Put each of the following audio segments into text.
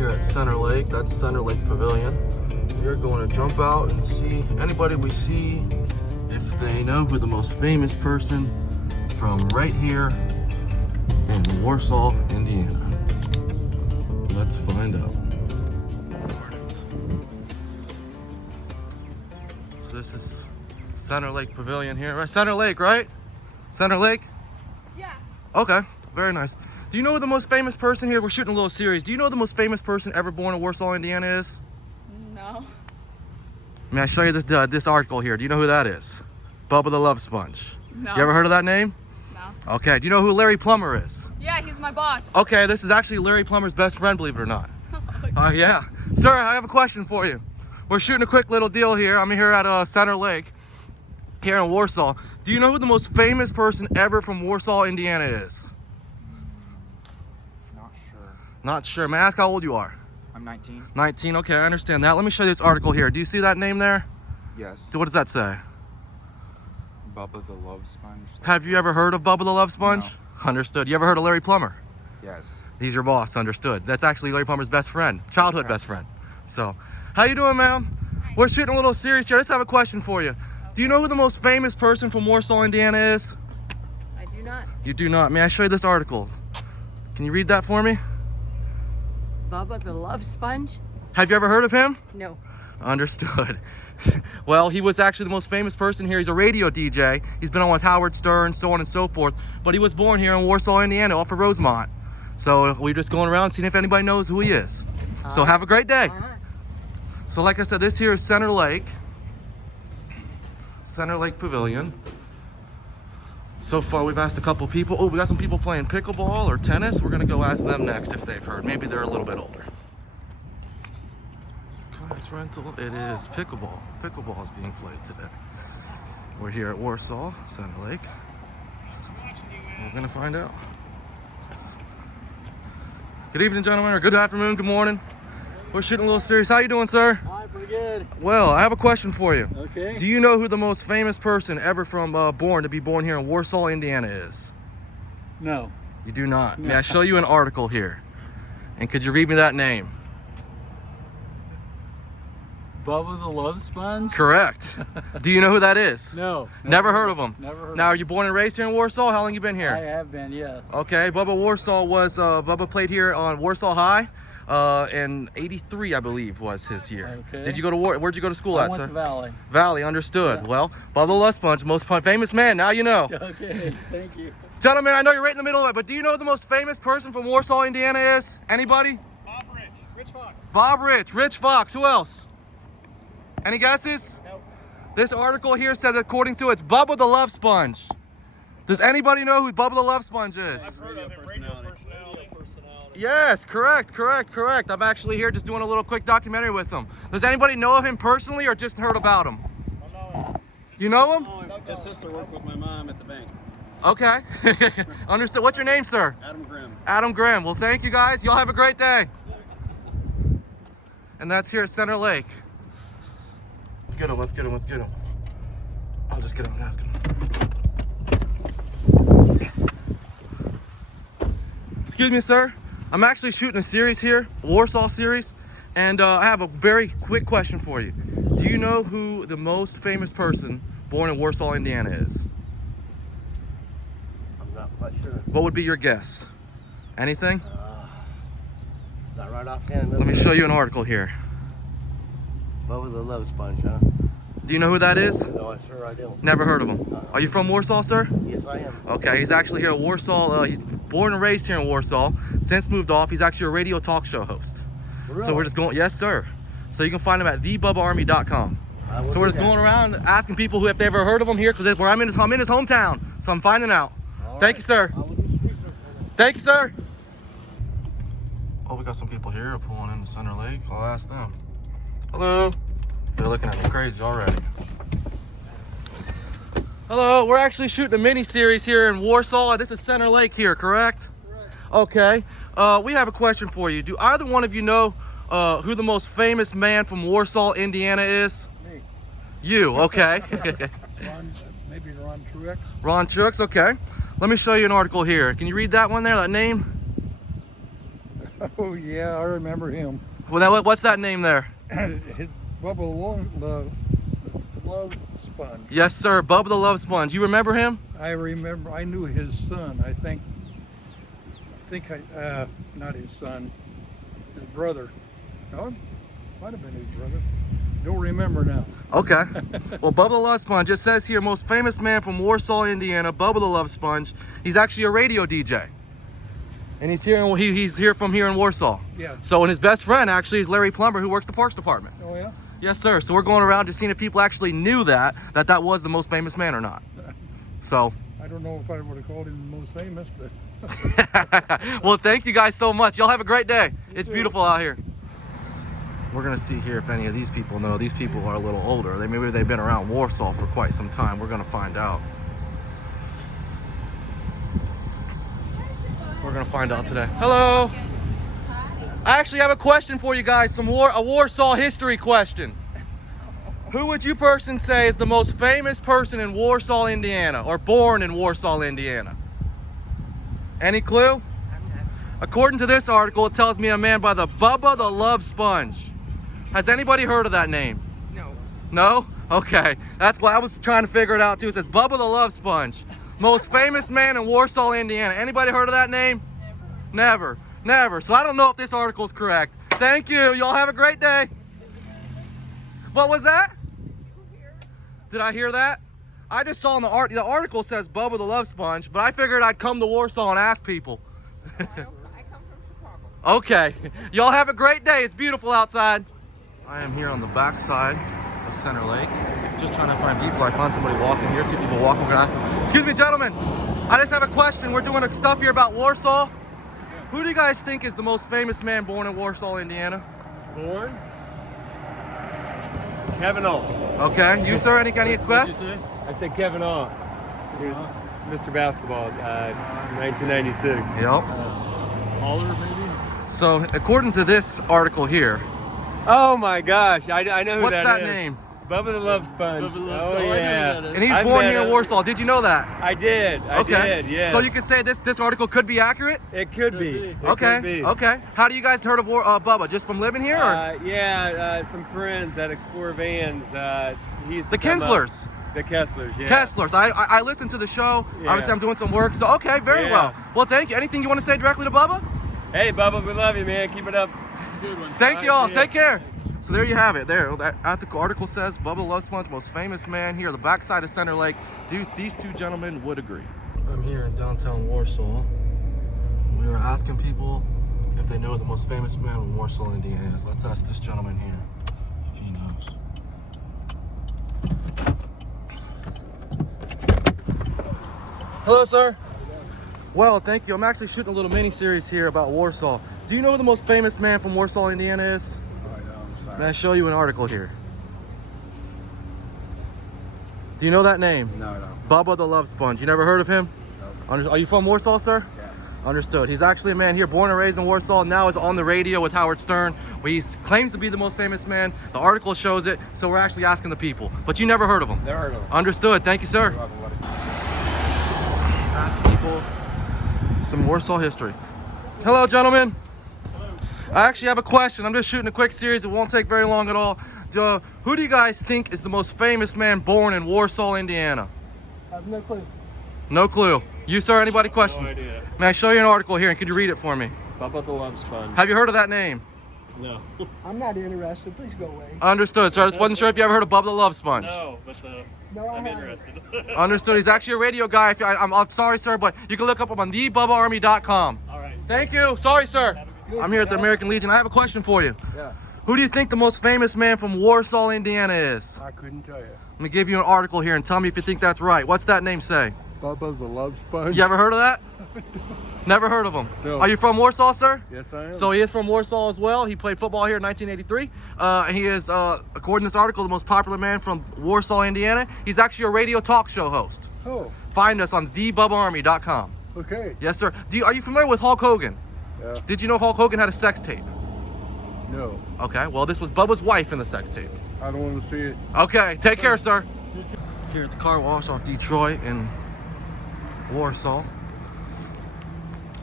here at Center Lake. That's Center Lake Pavilion. We're going to jump out and see anybody we see, if they know who the most famous person from right here in Warsaw, Indiana. Let's find out. So this is Center Lake Pavilion here, right? Center Lake, right? Center Lake? Yeah. Okay, very nice. Do you know who the most famous person here? We're shooting a little series. Do you know who the most famous person ever born in Warsaw, Indiana is? No. May I show you this article here? Do you know who that is? Bubba the Love Sponge. No. You ever heard of that name? No. Okay, do you know who Larry Plummer is? Yeah, he's my boss. Okay, this is actually Larry Plummer's best friend, believe it or not. Yeah. Sir, I have a question for you. We're shooting a quick little deal here. I'm here at Center Lake here in Warsaw. Do you know who the most famous person ever from Warsaw, Indiana is? Not sure. Not sure. May I ask how old you are? I'm 19. 19, okay, I understand that. Let me show you this article here. Do you see that name there? Yes. So what does that say? Bubba the Love Sponge. Have you ever heard of Bubba the Love Sponge? No. Understood. You ever heard of Larry Plummer? Yes. He's your boss, understood. That's actually Larry Plummer's best friend, childhood best friend. So, how you doing, ma'am? We're shooting a little series here. I just have a question for you. Do you know who the most famous person from Warsaw, Indiana is? I do not. You do not. May I show you this article? Can you read that for me? Bubba the Love Sponge? Have you ever heard of him? No. Understood. Well, he was actually the most famous person here. He's a radio DJ. He's been on with Howard Stern, so on and so forth. But he was born here in Warsaw, Indiana, off of Rosemont. So we're just going around seeing if anybody knows who he is. So have a great day. So like I said, this here is Center Lake. Center Lake Pavilion. So far we've asked a couple people. Oh, we got some people playing pickleball or tennis. We're gonna go ask them next if they've heard. Maybe they're a little bit older. Cars rental, it is pickleball. Pickleball is being played today. We're here at Warsaw, Center Lake. We're gonna find out. Good evening, gentlemen, or good afternoon, good morning. We're shooting a little series. How you doing, sir? Hi, pretty good. Well, I have a question for you. Okay. Do you know who the most famous person ever from born here in Warsaw, Indiana is? No. You do not. No. May I show you an article here? And could you read me that name? Bubba the Love Sponge? Correct. Do you know who that is? No. Never heard of him. Never heard Now, of are you born and raised here in Warsaw? How long you been him. here? I have been, yes. Okay, Bubba Warsaw was, Bubba played here on Warsaw High in '83, I believe was his year. Okay. Did you go to where'd you go to school I at, went sir? to Valley. Valley, understood. Yeah. Well, Bubba the Love Sponge, most famous man, now you know. Okay, thank you. Gentlemen, I know you're right in the middle of it, but do you know who the most famous person from Warsaw, Indiana is? Anybody? Bob Rich. Rich Fox. Bob Rich, Rich Fox, who else? Any guesses? Nope. This article here says, according to it's Bubba the Love Sponge. Does anybody know who Bubba the Love Sponge is? I've heard of him. Radio personality. Yes, correct. I'm actually here just doing a little quick documentary with him. Does anybody know of him personally or just heard about him? I know him. You know him? His sister worked with my mom at the bank. Okay. Understood. What's your name, sir? Adam Grimm. Adam Graham. Well, thank you guys. Y'all have a great day. And that's here at Center Lake. Let's get him. I'll just get him and ask him. Excuse me, sir. I'm actually shooting a series here, a Warsaw series, and I have a very quick question for you. Do you know who the most famous person born in Warsaw, Indiana is? I'm not quite sure. What would be your guess? Anything? Not right offhand. Let me show you an article here. Bubba the Love Sponge, huh? Do you know who that is? No, sure I don't. Never heard of him. Are you from Warsaw, sir? Yes, I am. Okay, he's actually here in Warsaw. He's born and raised here in Warsaw. Since moved off, he's actually a radio talk show host. Really? So we're just going, yes, sir. So you can find him at thebubbaarmy.com. So we're just going around asking people who if they ever heard of him here, because I'm in his hometown. So I'm finding out. Thank you, sir. Thank you, sir. Oh, we got some people here pulling into Center Lake. I'll ask them. Hello. They're looking at me crazy already. Hello, we're actually shooting a mini series here in Warsaw. This is Center Lake here, correct? Okay. We have a question for you. Do either one of you know who the most famous man from Warsaw, Indiana is? Me. You, okay. Maybe Ron Truex. Ron Truex, okay. Let me show you an article here. Can you read that one there, that name? Oh, yeah, I remember him. Well, now what's that name there? His Bubba the Love Sponge. Yes, sir. Bubba the Love Sponge. You remember him? I remember, I knew his son. I think not his son, his brother. No, might have been his brother. Don't remember now. Okay. Well, Bubba the Love Sponge, it says here, most famous man from Warsaw, Indiana, Bubba the Love Sponge. He's actually a radio DJ. And he's here from here in Warsaw. Yeah. So, and his best friend actually is Larry Plumber, who works the Parks Department. Oh, yeah? Yes, sir. So we're going around just seeing if people actually knew that was the most famous man or not. So. I don't know if I would have called him the most famous, but. Well, thank you guys so much. Y'all have a great day. It's beautiful out here. We're gonna see here if any of these people know. These people are a little older. Maybe they've been around Warsaw for quite some time. We're gonna find out. We're gonna find out today. Hello. I actually have a question for you guys. A Warsaw history question. Who would you person say is the most famous person in Warsaw, Indiana, or born in Warsaw, Indiana? Any clue? According to this article, it tells me a man by the Bubba the Love Sponge. Has anybody heard of that name? No. No? Okay. That's why I was trying to figure it out too. It says Bubba the Love Sponge. Most famous man in Warsaw, Indiana. Anybody heard of that name? Never. Never. So I don't know if this article is correct. Thank you. Y'all have a great day. What was that? Did I hear that? I just saw in the article says Bubba the Love Sponge, but I figured I'd come to Warsaw and ask people. I come from Chicago. Okay. Y'all have a great day. It's beautiful outside. I am here on the back side of Center Lake, just trying to find people. I found somebody walking here, 2 people walking. We're gonna ask them. Excuse me, gentlemen. I just have a question. We're doing stuff here about Warsaw. Who do you guys think is the most famous man born in Warsaw, Indiana? Born? Kevin O. Okay. You, sir? Any question? I said Kevin O. He was Mr. Basketball, 1996. Yep. Holler, maybe? So, according to this article here, Oh my gosh, I know who what's that is. name? Bubba the Love Sponge. Bubba the Love Oh Sponge. I know who yeah. that is. And he's I born met here in him. Warsaw. Did you know that? I did. I did. Yeah. So you could say this article could be accurate? It could be. It Okay. Could be. Okay. How do you guys heard of Bubba? Just from living here? Or? Some friends that explore vans. He used to The come up- Kinslers. The Kesslers. Yeah. Kesslers. I listened to the show. Yeah. Obviously, I'm doing some work. So, okay, very Yeah. well. Well, thank you. Anything you want to say directly to Bubba? Hey, Bubba, we love you, man. Keep it up. Good one. Thank All you all. right, see ya. Take care. So there you have it. There, at the article says Bubba the Love Sponge, most famous man here, the backside of Center Lake. These 2 gentlemen would agree. I'm here in downtown Warsaw. We were asking people if they know the most famous man in Warsaw, Indiana is. Let's ask this gentleman here if he knows. Hello, sir. Well, thank you. I'm actually shooting a little mini series here about Warsaw. Do you know who the most famous man from Warsaw, Indiana is? Oh, no, I'm sorry. May I show you an article here? Do you know that name? No. Bubba the Love Sponge. You never heard of him? No. Are you from Warsaw, sir? Yeah. Understood. He's actually a man here, born and raised in Warsaw, now is on the radio with Howard Stern, where he claims to be the most famous man. The article shows it, so we're actually asking the people. But you never heard of him? Never heard of him. Understood. Thank you, sir. Asking people some Warsaw history. Hello, gentlemen. I actually have a question. I'm just shooting a quick series. It won't take very long at all. Who do you guys think is the most famous man born in Warsaw, Indiana? I have no clue. No clue. You, sir, anybody questions? No idea. May I show you an article here, and could you read it for me? Bubba the Love Sponge. Have you heard of that name? No. I'm not interested. Please go away. Understood, sir. I just wasn't sure if you ever heard of Bubba the Love Sponge. No, but No, I I'm haven't. interested. Understood. He's actually a radio guy. I'm sorry, sir, but you can look up him on thebubbaarmy.com. All right. Thank you. Sorry, sir. I'm here at the American Legion. I have a question for you. Yeah. Who do you think the most famous man from Warsaw, Indiana is? I couldn't tell you. Let me give you an article here and tell me if you think that's right. What's that name say? Bubba's the Love Sponge. You ever heard of that? Never heard of him. No. Are you from Warsaw, sir? Yes, I am. So he is from Warsaw as well. He played football here in 1983. And he is, according to this article, the most popular man from Warsaw, Indiana. He's actually a radio talk show host. Oh, Find us on thebubbaarmy.com. okay. Yes, sir. Are you familiar with Hulk Hogan? Yeah. Did you know Hulk Hogan had a sex tape? No, Okay, well, this was Bubba's wife in the sex tape. I don't want to see it. Okay, take care, sir. Here at the car wash off Detroit in Warsaw.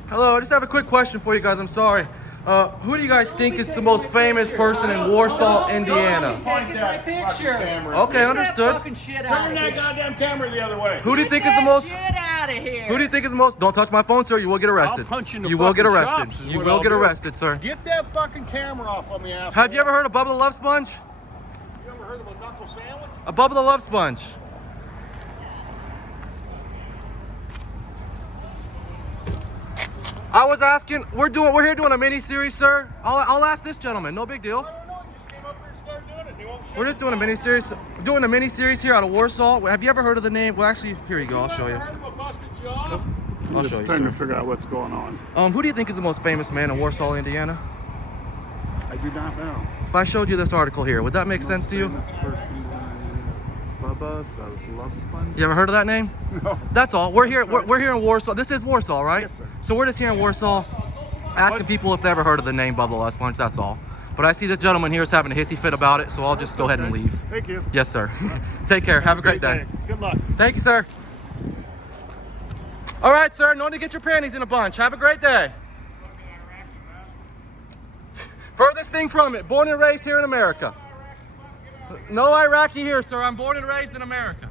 Hello, I just have a quick question for you guys. I'm sorry. Who do you guys think is the most famous person in Warsaw, Indiana? Taking my picture. Okay, understood. Fucking shit out Turn of that here. goddamn camera the other way. Who do you think is the most? Get out of here. Who do you think is the most? Don't touch my phone, sir. You will get arrested. I'll punch you in the You will get fucking arrested. chops is You what will I'll get do. arrested, sir. Get that fucking camera off of me, asshole. Have you ever heard of Bubba the Love Sponge? You ever heard of a knuckle sandwich? A Bubba the Love Sponge. I was asking. We're here doing a mini series, sir. I'll ask this gentleman. No big deal. I don't know. You just came up here and started doing it. You won't shut We're just it doing a down. mini series. Doing a mini series here out of Warsaw. Have you ever heard of the name? Well, actually, here you go. I'll show you. Ever heard of a busted jaw? I'll show you, Trying to sir. figure out what's going on. Who do you think is the most famous man in Warsaw, Indiana? I do not know. If I showed you this article here, would that make sense to you? Famous person, Bubba the love sponge. You ever heard of that name? No. That's all. We're here. We're here in Warsaw. This is Warsaw, right? Yes, sir. So we're just here in Warsaw, asking people if they ever heard of the name Bubba the Love Sponge. That's all. But I see this gentleman here is having a hissy fit about it, so I'll just go ahead and leave. Thank you. Yes, sir. Take care. Have a great day. Good luck. Thank you, sir. All right, sir. No need to get your panties in a bunch. Have a great day. Furthest thing from it. Born and raised here in America. No Iraqi here, sir. I'm born and raised in America.